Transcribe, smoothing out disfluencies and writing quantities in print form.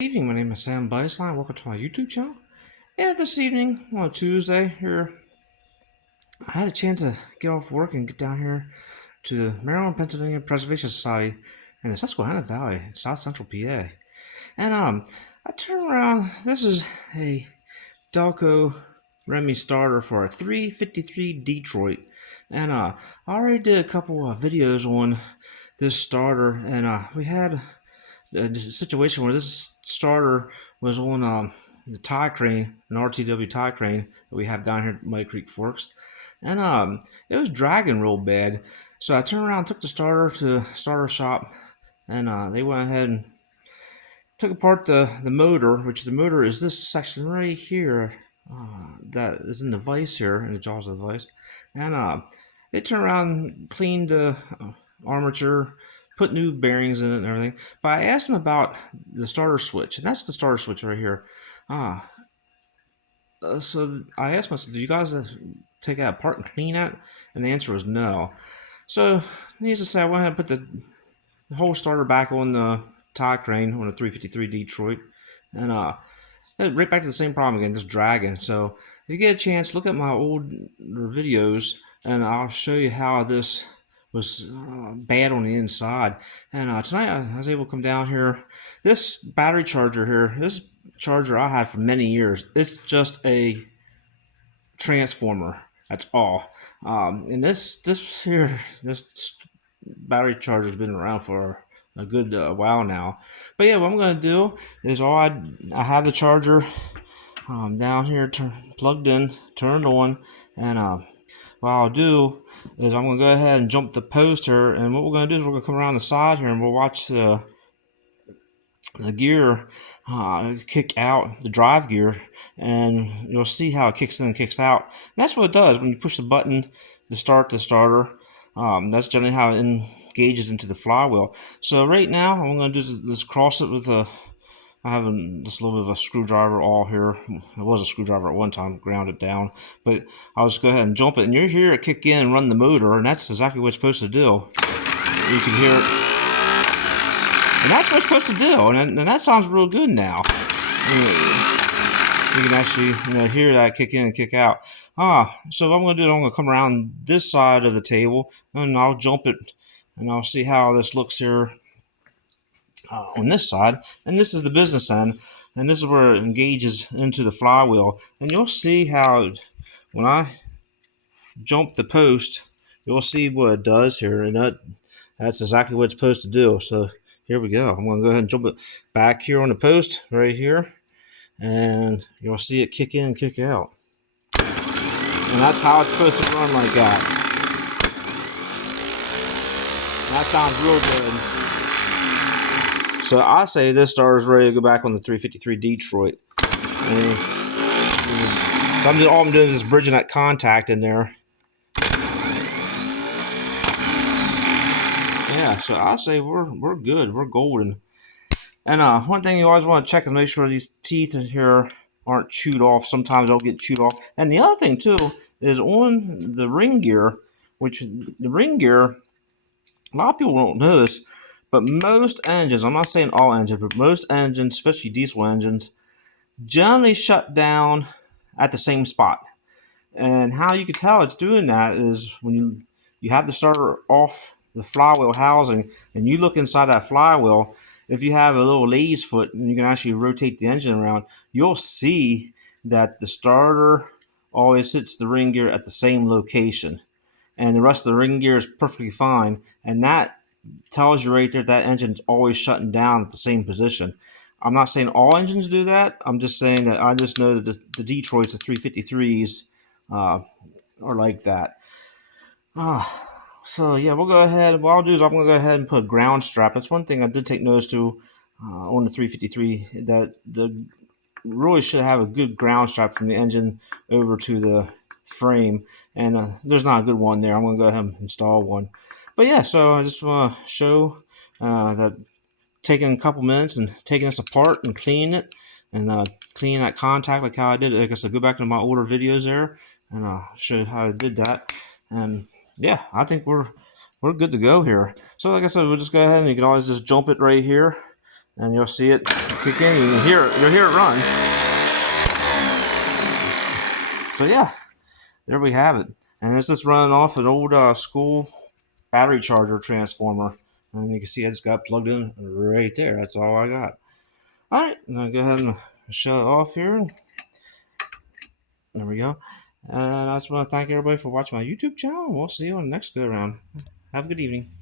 Good evening, my name is Sam Beisline. Welcome to my YouTube channel. Yeah, this evening on a Tuesday here, I had a chance to get off work and get down here to the Maryland, Pennsylvania Preservation Society in the Susquehanna Valley, in South Central PA. And I turned around. This is a Delco Remy starter for a 353 Detroit, and I already did a couple of videos on this starter, and we had a situation where this starter was on the tie crane, an RTW tie crane that we have down here at Muddy Creek Forks, and it was dragging real bad. So I turned around, took the starter to starter shop, and they went ahead and took apart the motor, which the motor is this section right here that is in the vise here, in the jaws of the vise, and they turned around, cleaned the armature, put new bearings in it and everything. But I asked them about the starter switch, and that's the starter switch right here. So I asked myself, do you guys take that apart and clean it? And the answer was no. So needless to say, I went ahead and put the whole starter back on the tie crane on a 353 Detroit, and right back to the same problem again, just dragging. So if you get a chance, look at my older videos, and I'll show you how this was bad on the inside. And tonight I was able to come down here. This battery charger here, this charger I had for many years, it's just a transformer. That's all. And this battery charger's been around for a good while now. But yeah, what I'm going to do is I have the charger down here plugged in, turned on, and what I'll do is I'm going to go ahead and jump the post here, and what we're going to do is we're going to come around the side here and we'll watch the gear kick out, the drive gear, and you'll see how it kicks in and kicks out. And that's what it does when you push the button to start the starter. That's generally how it engages into the flywheel. So right now, what I'm going to do is cross it with I have this little bit of a screwdriver all here. It was a screwdriver at one time, ground it down. But I'll just go ahead and jump it, and you'll hear it kick in and run the motor, and that's exactly what it's supposed to do. You can hear it. And that's what it's supposed to do, and that sounds real good now. You can actually hear that kick in and kick out. So what I'm going to do is I'm going to come around this side of the table, and I'll jump it, and I'll see how this looks here on this side. And this is the business end, and this is where it engages into the flywheel. And you'll see how when I jump the post, you'll see what it does here, and that's exactly what it's supposed to do. So here we go. I'm going to go ahead and jump it back here on the post right here, and you'll see it kick in and kick out. And that's how it's supposed to run like that. And that sounds real good. So I say this starter is ready to go back on the 353 Detroit. And all I'm doing is bridging that contact in there. Yeah, so I say we're good. We're golden. And one thing you always want to check is make sure these teeth in here aren't chewed off. Sometimes they'll get chewed off. And the other thing too is on the ring gear, which the ring gear, a lot of people don't know this, but most engines, I'm not saying all engines, but most engines, especially diesel engines, generally shut down at the same spot. And how you can tell it's doing that is when you have the starter off the flywheel housing and you look inside that flywheel. If you have a little lady's foot and you can actually rotate the engine around, you'll see that the starter always hits the ring gear at the same location, and the rest of the ring gear is perfectly fine. And that tells you right there that engine's always shutting down at the same position. I'm not saying all engines do that. I'm just saying that I just know that the Detroits, the 353s, are like that. So yeah, we'll go ahead. What I'll do is I'm going to go ahead and put a ground strap. That's one thing I did take notice to on the 353, that the really should have a good ground strap from the engine over to the frame, and there's not a good one there. I'm going to go ahead and install one. But yeah, so I just want to show that taking a couple minutes and taking this apart and cleaning it, and cleaning that contact like how I did. Like I said, go back into my older videos there, and I'll show you how I did that. And yeah, I think we're good to go here. So like I said, we'll just go ahead and you can always just jump it right here, and you'll see it kick in. You'll hear it run. So yeah, there we have it. And it's just running off an old school battery charger transformer. And you can see I just got plugged in right there. That's all I got. All right, now go ahead and shut it off here. There we go. And I just want to thank everybody for watching my YouTube channel. We'll see you on the next go around. Have a good evening.